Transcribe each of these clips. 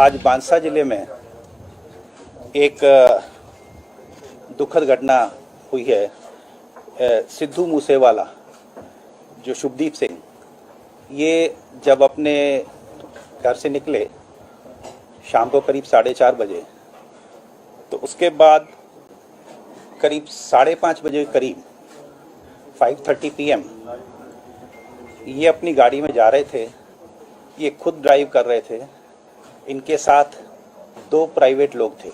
आज बांसा जिले में एक दुखद घटना हुई है। सिद्धू मूसेवाला जो शुभदीप सिंह, ये जब अपने घर से निकले शाम को करीब 4:30 बजे, तो उसके बाद करीब 5:30 बजे करीब 5:30 PM ये अपनी गाड़ी में जा रहे थे। ये खुद ड्राइव कर रहे थे। इनके साथ 2 प्राइवेट लोग थे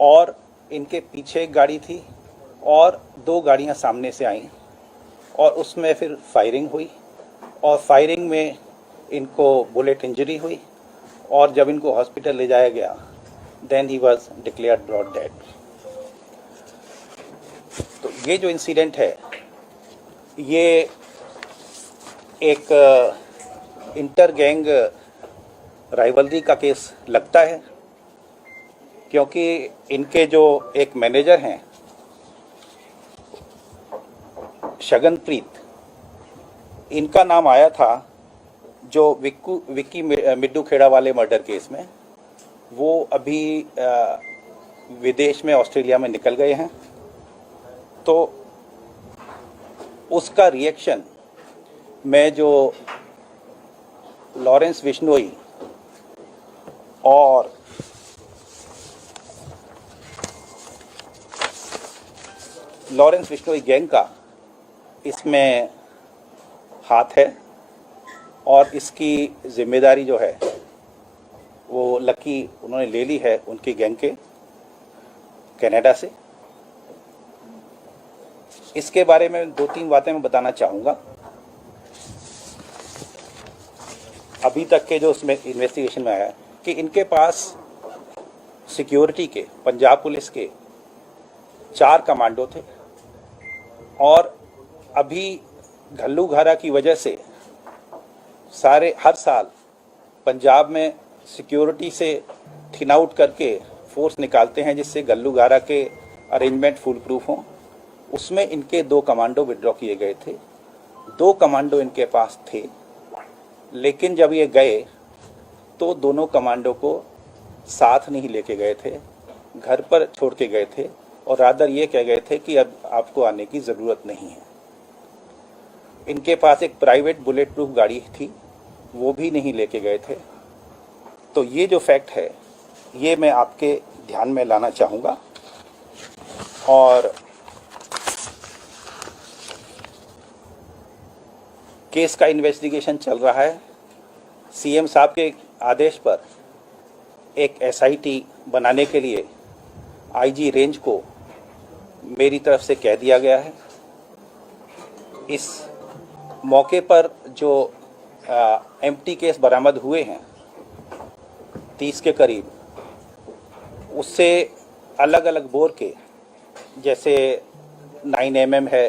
और इनके पीछे एक गाड़ी थी और 2 गाड़ियां सामने से आईं और उसमें फिर फायरिंग हुई और फायरिंग में इनको बुलेट इंजरी हुई और जब इनको हॉस्पिटल ले जाया गया then he was declared brought dead. तो ये जो इंसिडेंट है ये एक इंटर गैंग राइवलरी का केस लगता है, क्योंकि इनके जो एक मैनेजर हैं शगनप्रीत, इनका नाम आया था जो विक्की मिड्डू खेड़ा वाले मर्डर केस में। वो अभी विदेश में ऑस्ट्रेलिया में निकल गए हैं। तो उसका रिएक्शन मैं जो लॉरेंस बिश्नोई और गैंग का इसमें हाथ है और इसकी जिम्मेदारी जो है वो लकी उन्होंने ले ली है उनकी गैंग के कनाडा से। इसके बारे में 2-3 बातें मैं बताना चाहूँगा। अभी तक के जो उसमें इन्वेस्टिगेशन में आया है कि इनके पास सिक्योरिटी के, पंजाब पुलिस के 4 कमांडो थे और अभी घल्लूघारा की वजह से हर साल पंजाब में सिक्योरिटी से थिन आउट करके फोर्स निकालते हैं जिससे घल्लूघारा के अरेंजमेंट फुल प्रूफ हों। उसमें इनके 2 कमांडो विड्रॉ किए गए थे। 2 कमांडो इनके पास थे, लेकिन जब ये गए तो दोनों कमांडो को साथ नहीं लेके गए थे, घर पर छोड़ के गए थे और रादर ये कह गए थे कि अब आपको आने की ज़रूरत नहीं है। इनके पास एक प्राइवेट बुलेट प्रूफ गाड़ी थी, वो भी नहीं लेके गए थे। तो ये जो फैक्ट है ये मैं आपके ध्यान में लाना चाहूँगा। और केस का इन्वेस्टिगेशन चल रहा है। सीएम साहब के आदेश पर एक SIT बनाने के लिए IG रेंज को मेरी तरफ से कह दिया गया है। इस मौके पर जो एम्प्टी केस बरामद हुए हैं 30 के करीब, उससे अलग अलग बोर के, जैसे 9mm है,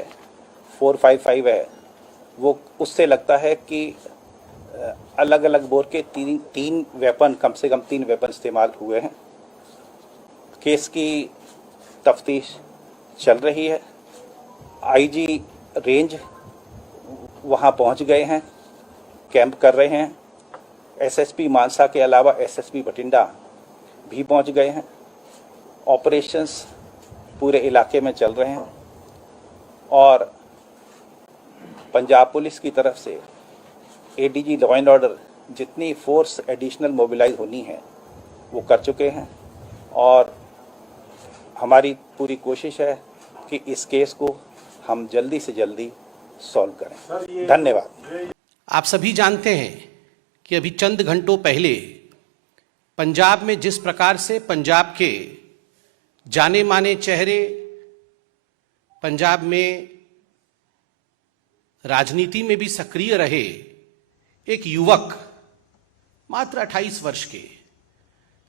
455 है, वो उससे लगता है कि अलग अलग बोर के 3 वेपन, कम से कम 3 वेपन इस्तेमाल हुए हैं। केस की तफ्तीश चल रही है। IG रेंज वहाँ पहुँच गए हैं, कैंप कर रहे हैं। SSP मानसा के अलावा SSP बठिंडा भी पहुँच गए हैं। ऑपरेशंस पूरे इलाके में चल रहे हैं और पंजाब पुलिस की तरफ से ADG लॉ एंड ऑर्डर जितनी फोर्स एडिशनल मोबिलाइज होनी है वो कर चुके हैं और हमारी पूरी कोशिश है कि इस केस को हम जल्दी से जल्दी सॉल्व करें। धन्यवाद। आप सभी जानते हैं कि अभी चंद घंटों पहले पंजाब में जिस प्रकार से पंजाब के जाने माने चेहरे, पंजाब में राजनीति में भी सक्रिय रहे एक युवक, मात्र 28 वर्ष के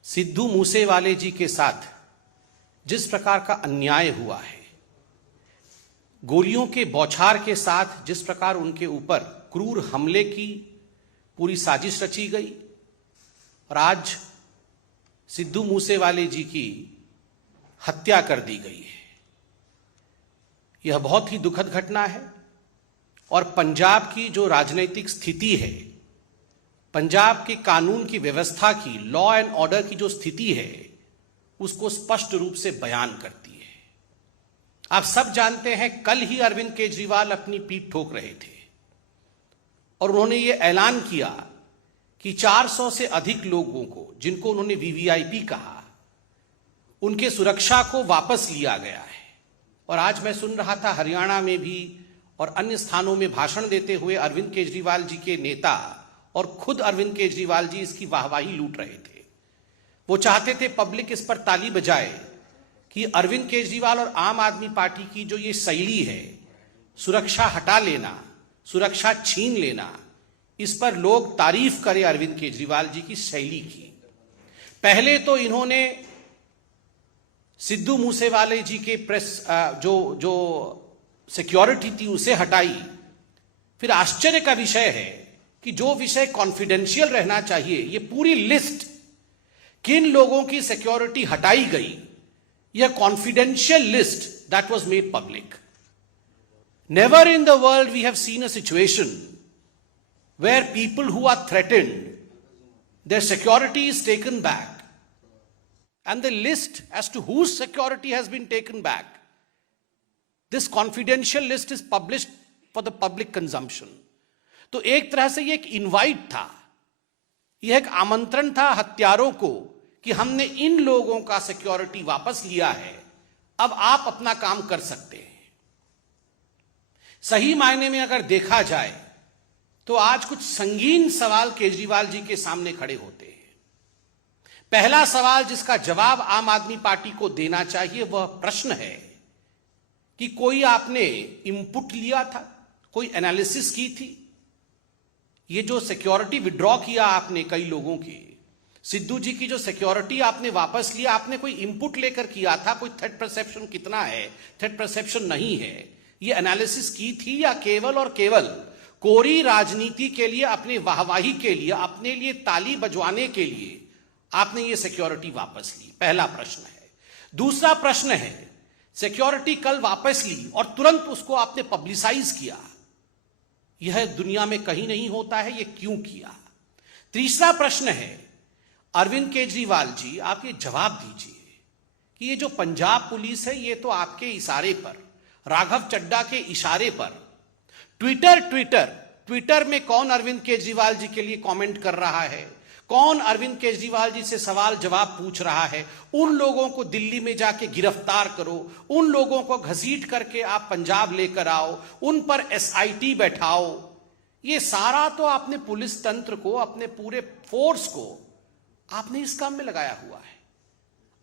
सिद्धू मूसेवाले जी के साथ जिस प्रकार का अन्याय हुआ है, गोलियों के बौछार के साथ जिस प्रकार उनके ऊपर क्रूर हमले की पूरी साजिश रची गई और आज सिद्धू मूसेवाले जी की हत्या कर दी गई है, यह बहुत ही दुखद घटना है। और पंजाब की जो राजनीतिक स्थिति है पंजाब के कानून की व्यवस्था की, लॉ एंड ऑर्डर की जो स्थिति है उसको स्पष्ट रूप से बयान करती है। आप सब जानते हैं, कल ही अरविंद केजरीवाल अपनी पीठ ठोक रहे थे और उन्होंने ये ऐलान किया कि 400 से अधिक लोगों को, जिनको उन्होंने वीवीआईपी कहा, उनके सुरक्षा को वापस लिया गया है। और आज मैं सुन रहा था हरियाणा में भी और अन्य स्थानों में भाषण देते हुए अरविंद केजरीवाल जी के नेता और खुद अरविंद केजरीवाल जी इसकी वाहवाही लूट रहे थे। वो चाहते थे पब्लिक इस पर ताली बजाए कि अरविंद केजरीवाल और आम आदमी पार्टी की जो ये शैली है, सुरक्षा हटा लेना, सुरक्षा छीन लेना, इस पर लोग तारीफ करें अरविंद केजरीवाल जी की शैली की। पहले तो इन्होंने सिद्धू मूसेवाले जी के प्रेस जो सिक्योरिटी थी उसे हटाई। फिर आश्चर्य का विषय है कि जो विषय कॉन्फिडेंशियल रहना चाहिए, ये पूरी लिस्ट किन लोगों की सिक्योरिटी हटाई गई, यह confidential list that was made public. Never in the world we have seen a situation where people who are threatened, their security is taken back, and the list as to whose security has been taken back, this confidential list is published for the public consumption. तो एक तरह से ये एक invite था, यह एक आमंत्रण था हत्यारों को कि हमने इन लोगों का सिक्योरिटी वापस लिया है, अब आप अपना काम कर सकते हैं। सही मायने में अगर देखा जाए तो आज कुछ संगीन सवाल केजरीवाल जी के सामने खड़े होते हैं। पहला सवाल जिसका जवाब आम आदमी पार्टी को देना चाहिए वह प्रश्न है कि कोई आपने इनपुट लिया था, कोई एनालिसिस की थी? ये जो सिक्योरिटी विड्रॉ किया आपने कई लोगों की, सिद्धू जी की जो सिक्योरिटी आपने वापस लिया, आपने कोई इनपुट लेकर किया था? कोई थ्रेट परसेप्शन कितना है, थ्रेट परसेप्शन नहीं है, ये एनालिसिस की थी या केवल और केवल कोरी राजनीति के लिए, अपने वाहवाही के लिए, अपने लिए ताली बजवाने के लिए आपने ये सिक्योरिटी वापस ली? पहला प्रश्न है। दूसरा प्रश्न है, सिक्योरिटी कल वापस ली और तुरंत उसको आपने पब्लिसाइज किया, यह दुनिया में कहीं नहीं होता है, यह क्यों किया? तीसरा प्रश्न है, अरविंद केजरीवाल जी आप ये जवाब दीजिए कि ये जो पंजाब पुलिस है, ये तो आपके इशारे पर, राघव चड्ढा के इशारे पर, ट्विटर में कौन अरविंद केजरीवाल जी के लिए कमेंट कर रहा है, कौन अरविंद केजरीवाल जी से सवाल जवाब पूछ रहा है? उन लोगों को दिल्ली में जाके गिरफ्तार करो, उन लोगों को घसीट करके आप पंजाब लेकर आओ, उन पर एसआईटी बैठाओ। ये सारा तो आपने पुलिस तंत्र को, अपने पूरे फोर्स को आपने इस काम में लगाया हुआ है।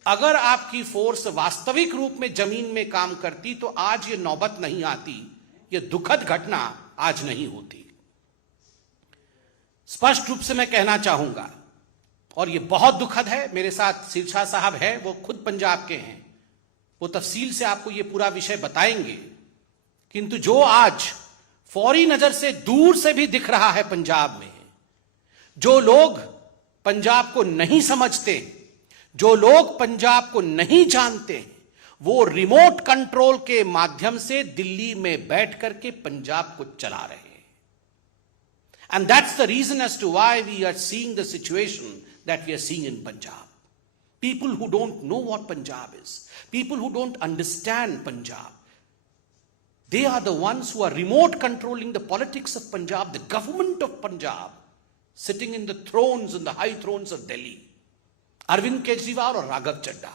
अगर आपकी फोर्स वास्तविक रूप में जमीन में काम करती तो आज ये नौबत नहीं आती, यह दुखद घटना आज नहीं होती। स्पष्ट रूप से मैं कहना चाहूंगा, और यह बहुत दुखद है, मेरे साथ सिरसा साहब हैं, वो खुद पंजाब के हैं, वो तफसील से आपको यह पूरा विषय बताएंगे। किंतु जो आज फौरी नजर से दूर से भी दिख रहा है पंजाब में, जो लोग पंजाब को नहीं समझते, जो लोग पंजाब को नहीं जानते, वो रिमोट कंट्रोल के माध्यम से दिल्ली में बैठ करके पंजाब को चला रहे हैं। And that's the reason as to why we are seeing the situation that we are seeing in Punjab. People who don't know what Punjab is, people who don't understand Punjab, they are the ones who are remote controlling the politics of Punjab, the government of Punjab, sitting in the thrones, in the high thrones of Delhi. Arvind Kejriwal और राघव चड्ढा,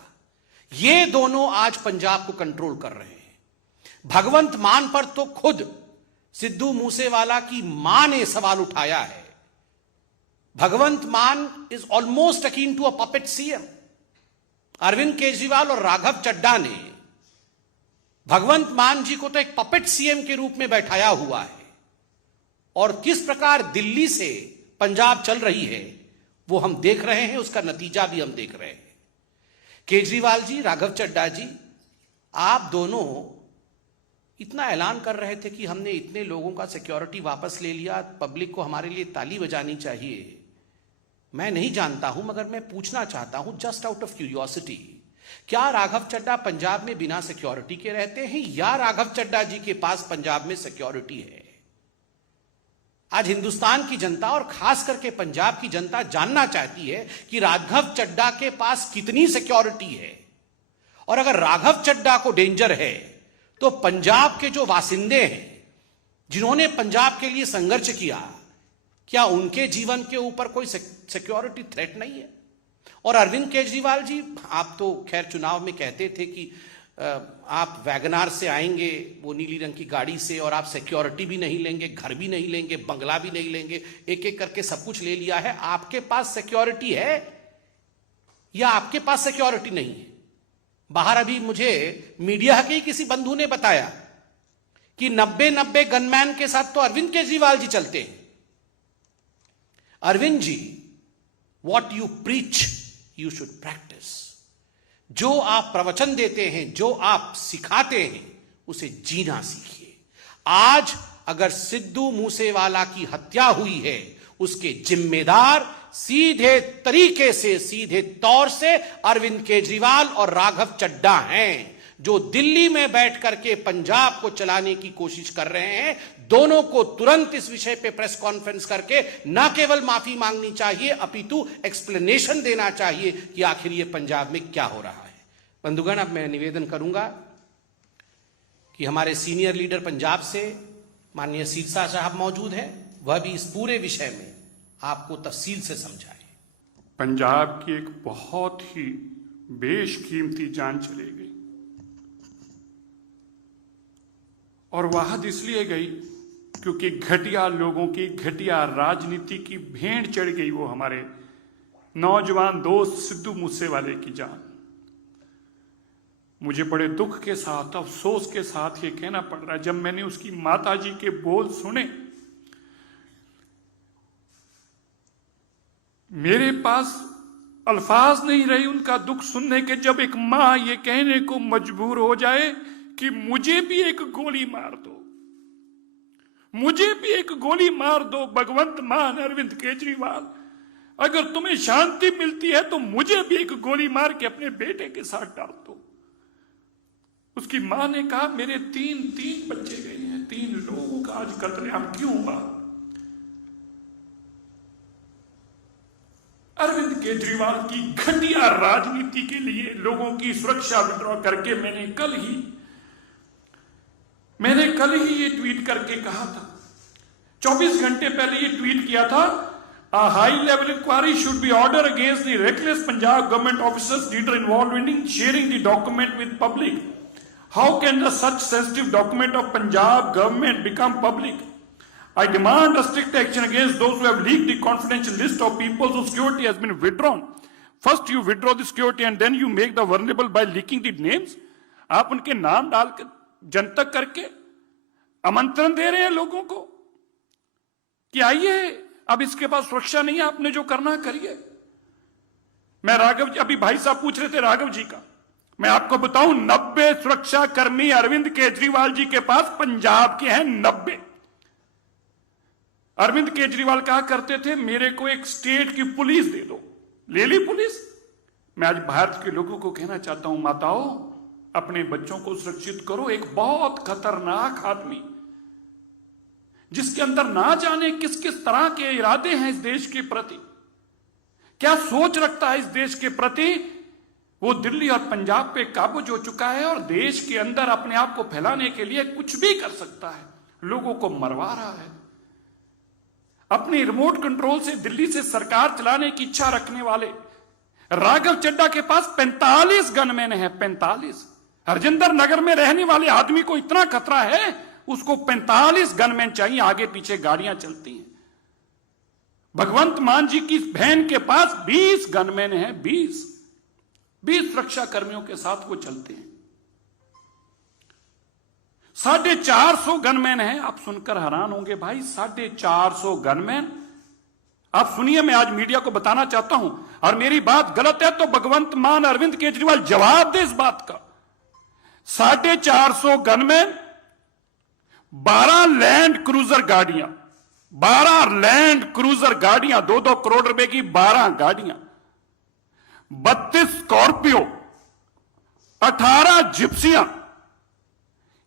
ये दोनों आज पंजाब को control कर रहे हैं। भगवंत मान पर तो खुद सिद्धू मूसेवाला की मां ने सवाल उठाया है। Bhagwant Mann is almost akin to a puppet CM. Arvind Kejriwal और राघव चड्ढा ने भगवंत मान जी को तो एक पपेट सीएम के रूप में बैठाया हुआ है, और किस प्रकार दिल्ली से पंजाब चल रही है वो हम देख रहे हैं, उसका नतीजा भी हम देख रहे हैं। केजरीवाल जी, राघव चड्ढा जी, आप दोनों इतना ऐलान कर रहे थे कि हमने इतने लोगों का सिक्योरिटी वापस ले लिया, पब्लिक को हमारे लिए ताली बजानी चाहिए। मैं नहीं जानता हूं, मगर मैं पूछना चाहता हूं जस्ट आउट ऑफ क्यूरियोसिटी, क्या राघव चड्ढा पंजाब में बिना सिक्योरिटी के रहते हैं या राघव चड्ढा जी के पास पंजाब में सिक्योरिटी है? आज हिंदुस्तान की जनता और खास करके पंजाब की जनता जानना चाहती है कि राघव चड्ढा के पास कितनी सिक्योरिटी है, और अगर राघव चड्ढा को डेंजर है तो पंजाब के जो वासिंदे हैं जिन्होंने पंजाब के लिए संघर्ष किया, क्या उनके जीवन के ऊपर कोई सिक्योरिटी थ्रेट नहीं है? और अरविंद केजरीवाल जी, आप तो खैर चुनाव में कहते थे कि आप वैगनार से आएंगे, वो नीली रंग की गाड़ी से, और आप सिक्योरिटी भी नहीं लेंगे, घर भी नहीं लेंगे, बंगला भी नहीं लेंगे, एक एक करके सब कुछ ले लिया है। आपके पास सिक्योरिटी है या आपके पास सिक्योरिटी नहीं है? बाहर अभी मुझे मीडिया के ही किसी बंधु ने बताया कि 90 गनमैन के साथ तो अरविंद केजरीवाल जी चलते हैं। Arvind ji, what you preach you should practise. जो आप प्रवचन देते हैं, जो आप सिखाते हैं, उसे जीना सीखिए। आज अगर सिद्धू मूसेवाला की हत्या हुई है, उसके जिम्मेदार सीधे तरीके से, सीधे तौर से अरविंद केजरीवाल और राघव चड्ढा हैं, जो दिल्ली में बैठ करके पंजाब को चलाने की कोशिश कर रहे हैं। दोनों को तुरंत इस विषय पे प्रेस कॉन्फ्रेंस करके न केवल माफी मांगनी चाहिए, अपितु एक्सप्लेनेशन देना चाहिए कि आखिर ये पंजाब में क्या हो रहा है। बंधुगण, अब मैं निवेदन करूंगा कि हमारे सीनियर लीडर पंजाब से माननीय सिरसा साहब मौजूद है, वह भी इस पूरे विषय में आपको तफसील से समझाए। पंजाब की एक बहुत ही बेशकीमती जान चली गई, और वाहद इसलिए गई क्योंकि घटिया लोगों की घटिया राजनीति की भेंट चढ़ गई वो हमारे नौजवान दोस्त सिद्धू मूसेवाले की जान। मुझे बड़े दुख के साथ, अफसोस के साथ ये कहना पड़ रहा है, जब मैंने उसकी माताजी के बोल सुने, मेरे पास अल्फाज नहीं रहे उनका दुख सुनने के, जब एक मां ये कहने को मजबूर हो जाए कि मुझे भी एक गोली मार दो, मुझे भी एक गोली मार दो भगवंत मान अरविंद केजरीवाल, अगर तुम्हें शांति मिलती है तो मुझे भी एक गोली मार के अपने बेटे के साथ डाल दो। उसकी मां ने कहा, मेरे तीन बच्चे गए हैं, 3 लोगों का आज कत्लेआम क्यों हुआ? अरविंद केजरीवाल की घटिया राजनीति के लिए लोगों की सुरक्षा विड्रॉ करके मैंने कल ही ये ट्वीट करके कहा था, 24 घंटे पहले ये ट्वीट किया था, a high level inquiry should be ordered against the reckless Punjab government officers leader involved in sharing the document with public. How can the such sensitive document of Punjab government become public? I demand a strict action against those who have leaked the confidential list of people whose security has been withdrawn. First you withdraw the security and then you make the vulnerable by leaking the names. आप उनके नाम डालकर जनतक करके आमंत्रण दे रहे हैं लोगों को कि आइए, अब इसके पास सुरक्षा नहीं है, आपने जो करना करिए। मैं राघव जी, अभी भाई साहब पूछ रहे थे राघव जी का, मैं आपको बताऊं 90 सुरक्षा कर्मी अरविंद केजरीवाल जी के पास पंजाब के हैं, 90। अरविंद केजरीवाल कहा करते थे, मेरे को एक स्टेट की पुलिस दे दो, ले ली पुलिस। मैं आज भारत के लोगों को कहना चाहता हूं, माताओं, अपने बच्चों को सुरक्षित करो। एक बहुत खतरनाक आदमी जिसके अंदर ना जाने किस किस तरह के इरादे हैं इस देश के प्रति, क्या सोच रखता है इस देश के प्रति, वो दिल्ली और पंजाब पे काबूज हो चुका है और देश के अंदर अपने आप को फैलाने के लिए कुछ भी कर सकता है, लोगों को मरवा रहा है। अपनी रिमोट कंट्रोल से दिल्ली से सरकार चलाने की इच्छा रखने वाले राघव चड्ढा के पास 45 गनमैन है, 45। हरजिंदर नगर में रहने वाले आदमी को इतना खतरा है, उसको 45 गनमैन चाहिए, आगे पीछे गाड़ियां चलती हैं। भगवंत मान जी की बहन के पास 20 गनमैन है, 20 सुरक्षा कर्मियों के साथ वो चलते हैं। 450 गनमैन है। आप सुनकर हैरान होंगे भाई, 450 गनमैन। आप सुनिए, मैं आज मीडिया को बताना चाहता हूं, और मेरी बात गलत है तो भगवंत मान अरविंद केजरीवाल जवाब दे इस बात का। 450 गनमैन, 12 लैंड क्रूजर गाड़ियां, 12 लैंड क्रूजर गाड़ियां, 2-2 करोड़ रुपए की 12 गाड़ियां, 32 स्कॉर्पियो, 18 जिप्सियां,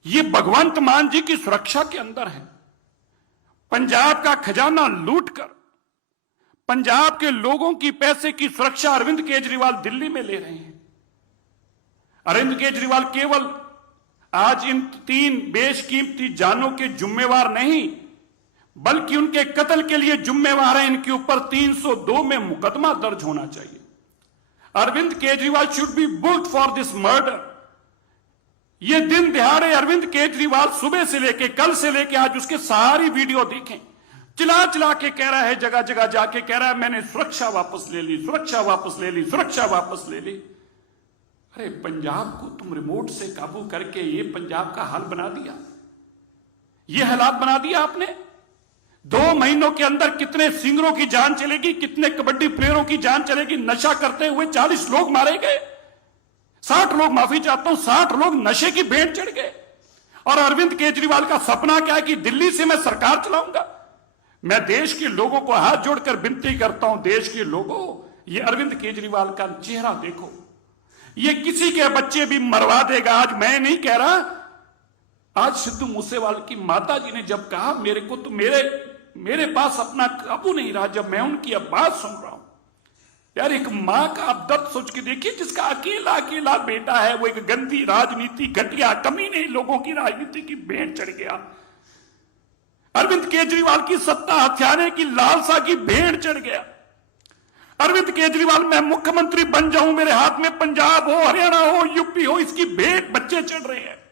ये भगवंत मान जी की सुरक्षा के अंदर है। पंजाब का खजाना लूटकर पंजाब के लोगों की पैसे की सुरक्षा अरविंद केजरीवाल दिल्ली में ले रहे हैं। अरविंद केजरीवाल केवल आज इन 3 बेशकीमती जानों के जिम्मेवार नहीं, बल्कि उनके कत्ल के लिए जिम्मेवार हैं। इनके ऊपर 302 में मुकदमा दर्ज होना चाहिए। Arvind Kejriwal should be booked for this murder. ये दिन दिहाड़े अरविंद केजरीवाल सुबह से लेके कल से लेके आज उसके सारी वीडियो देखें, चिल्ला चिल्ला के कह रहा है, जगह जगह जाके कह रहा है मैंने सुरक्षा वापस ले ली, सुरक्षा वापस ले ली, सुरक्षा वापस ले ली। अरे पंजाब को तुम रिमोट से काबू करके ये पंजाब का हाल बना दिया, ये हालात बना दिया आपने। 2 महीनों के अंदर कितने सिंगरों की जान चलेगी, कितने कबड्डी प्लेयरों की जान चलेगी। नशा करते हुए 40 लोग मारे गए, 60 लोग, माफी चाहता हूं, 60 लोग नशे की भेंट चढ़ गए। और अरविंद केजरीवाल का सपना क्या है कि दिल्ली से मैं सरकार चलाऊंगा। मैं देश के लोगों को हाथ जोड़कर विनती करता हूं, देश के लोगों, ये अरविंद केजरीवाल का चेहरा देखो, ये किसी के बच्चे भी मरवा देगा। आज मैं नहीं कह रहा, आज सिद्धू मूसेवाल की माता जी ने जब कहा मेरे को तो मेरे पास अपना काबू नहीं रहा जब मैं उनकी अब बात सुन रहा हूं। यार एक मां का आप दर्द सोच के देखिए, जिसका अकेला अकेला बेटा है, वो एक गंदी राजनीति, घटिया कमीने लोगों की राजनीति की भेंट चढ़ गया। अरविंद केजरीवाल की सत्ता हथियाने की लालसा की भेंट चढ़ गया। अरविंद केजरीवाल मैं मुख्यमंत्री बन जाऊं, मेरे हाथ में पंजाब हो, हरियाणा हो, यूपी हो, इसकी भेंट बच्चे चढ़ रहे हैं।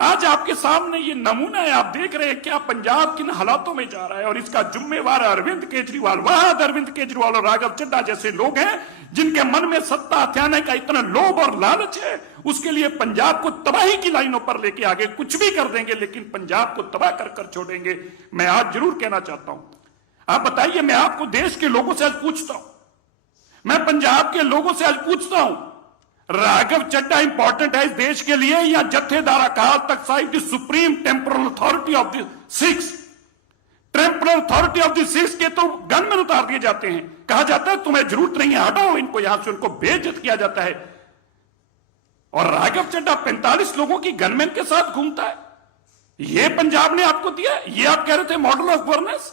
आज आपके सामने ये नमूना है, आप देख रहे हैं क्या पंजाब किन हालातों में जा रहा है। और इसका जिम्मेवार अरविंद केजरीवाल, वहां अरविंद केजरीवाल और राघव चड्ढा जैसे लोग हैं जिनके मन में सत्ता हथियाने का इतना लोभ और लालच है। उसके लिए पंजाब को तबाही की लाइनों पर लेके आगे कुछ भी कर देंगे, लेकिन पंजाब को तबाह कर कर छोड़ेंगे। मैं आज जरूर कहना चाहता हूं, आप बताइए, मैं आपको देश के लोगों से आज पूछता हूं, मैं पंजाब के लोगों से आज पूछता हूं, राघव चड्ढा इंपॉर्टेंट है इस देश के लिए या Jathedar Akal Takht Sahib the supreme temporal authority of the Sikhs? Temporal authority of the Sikhs के तो गनमैन उतार दिए जाते हैं, कहा जाता है तुम्हें जरूरत नहीं है, हटाओ इनको यहां से, उनको बेइज्जत किया जाता है। और राघव चड्ढा 45 लोगों की गनमैन के साथ घूमता है। यह पंजाब ने आपको दिया। ये आप कह रहे थे मॉडल ऑफ गवर्नेंस,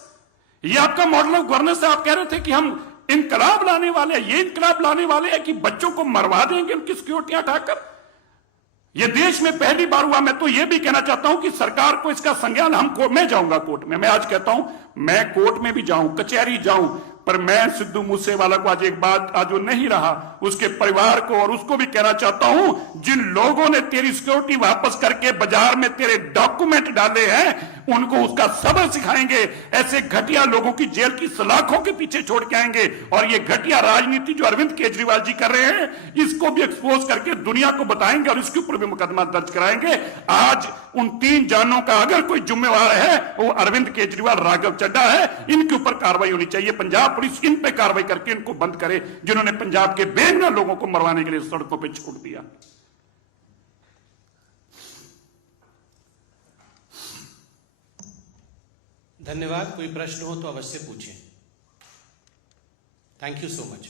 ये आपका मॉडल ऑफ गवर्नेंस है। आप कह रहे थे कि हम इनकलाब लाने वाले हैं, ये इनकलाब लाने वाले हैं कि बच्चों को मरवा देंगे उनकी सिक्योरिटियां उठाकर। यह देश में पहली बार हुआ। मैं तो यह भी कहना चाहता हूं कि सरकार को इसका संज्ञान, मैं जाऊंगा कोर्ट में, मैं आज कहता हूं मैं कोर्ट में भी जाऊं, कचहरी जाऊं, पर मैं सिद्धू मूसेवाला को आज एक बात, आज वो नहीं रहा, उसके परिवार को और उसको भी कहना चाहता हूं, जिन लोगों ने तेरी सिक्योरिटी वापस करके बाजार में तेरे डॉक्यूमेंट डाले हैं उनको उसका सबक सिखाएंगे। ऐसे घटिया लोगों की जेल की सलाखों के पीछे छोड़ के आएंगे। और ये घटिया राजनीति जो अरविंद केजरीवाल जी कर रहे हैं, इसको भी एक्सपोज करके दुनिया को बताएंगे और इसके ऊपर भी मुकदमा दर्ज कराएंगे। आज उन 3 जानों का अगर कोई जिम्मेवार है वो अरविंद केजरीवाल, राघव चड्ढा है। इनके ऊपर कार्रवाई होनी चाहिए। पंजाब पुलिस इन पे कार्रवाई करके इनको बंद करे, जिन्होंने पंजाब के बेगुनाह लोगों को मरवाने के लिए सड़कों पर छोड़ दिया। धन्यवाद। कोई प्रश्न हो तो अवश्य पूछें। Thank you so much.